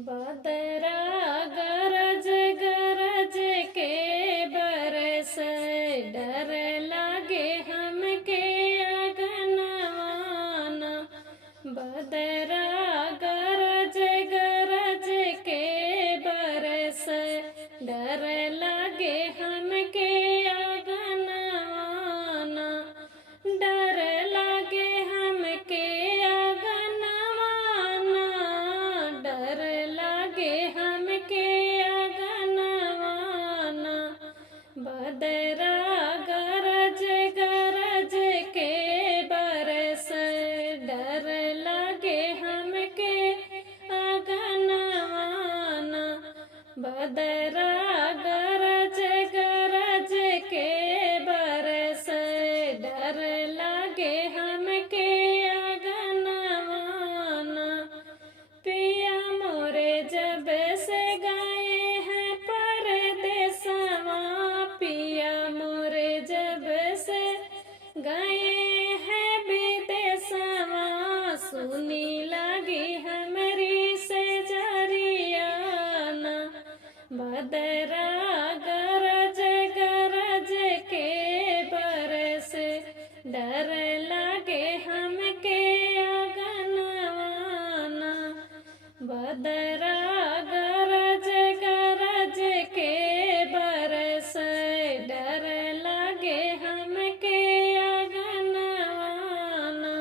बदरा गरज गरज के बरस, डर लागे हमके अगनवाना। बदरा गरज गरज के बरस, डर लागे हमके अगनवाना। डर लागे हमके अगनवाना, डर लागे हमके अगनवाना। बदरा गरज गरज के बरस, डर लागे हमके अगनवाना। बदरा गरज गरज के बरस, डर लागे हमके अगनवाना। पिया मोरे जब से गए हैं परदेसवा, पिया मोरे जब से गए हैं विदेशवा। सुनी लगी हमरी से जरियाना। बदरा गरज गरज के बरस, डर लागे हमके अगनवाना। बदरा गरज गरज के बरस, डर लागे हमके अगनवाना।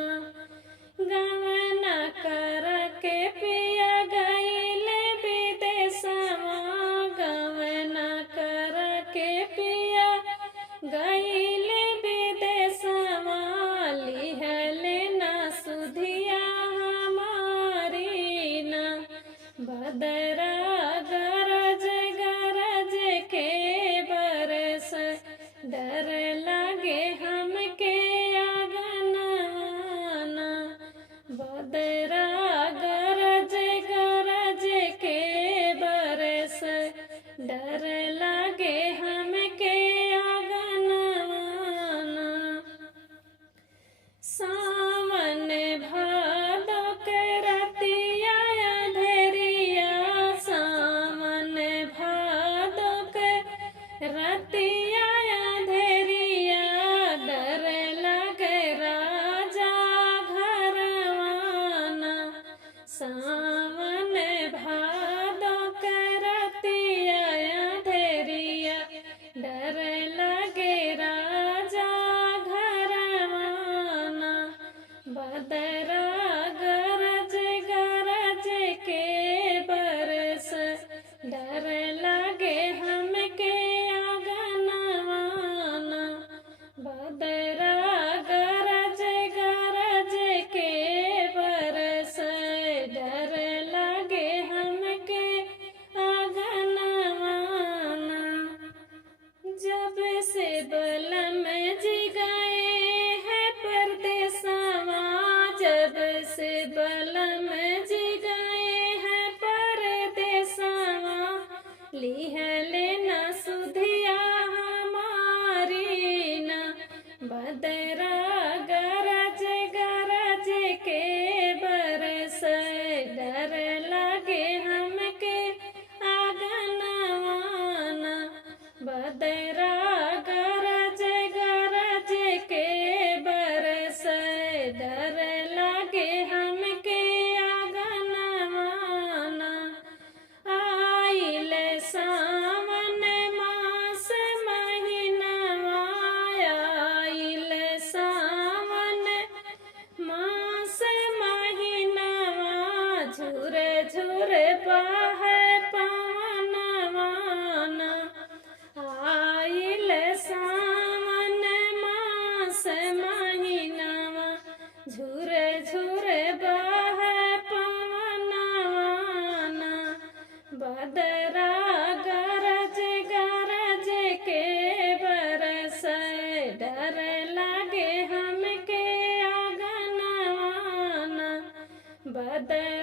गवना कर के पिया गईले विदेशवा, गवना कर के पिया गईले विदेशवा। लिहले ना सुधिया हमारी ना। बदरा गरज गरज के बरस, डर लागे हमके अगनवाना। बदरा गरज गरज के बरस, डर लागे हमके अगनवाना। सावन भादो के रतिया अंधेरिया, सावन भादो के रतिया अंधेरिया। डर लगे राजा घरवाना। सावन भादो के रतिया अंधेरिया, डर लगे राजा घरवाना। बदरा गरज गरज के बरस, डर लागे हमके अगनवाना। बदरा गरज गरज के बरस, डर लागे हमके अगनवाना। जब से बलम जी गए हैं परदेसवा, जब से बलम जी गए हैं परदेसवा। लिहले ना सुधिया हमारी ना। बदरा गरज गरज के बरस, डर लागे हमके अगनवाना। बदरा गरज गरज के बरस, डर लागे हमके अगनवाना। आइल सावन मास महीनवा, आइल सावन मास महीनवा। झुर झुर बहे पवनवाना। आइल सावन मास महीनवा, झुर झुर बहे पवनवाना। बदरा गरज गरज के बरस, डर लागे हमके अगनवाना। बदरा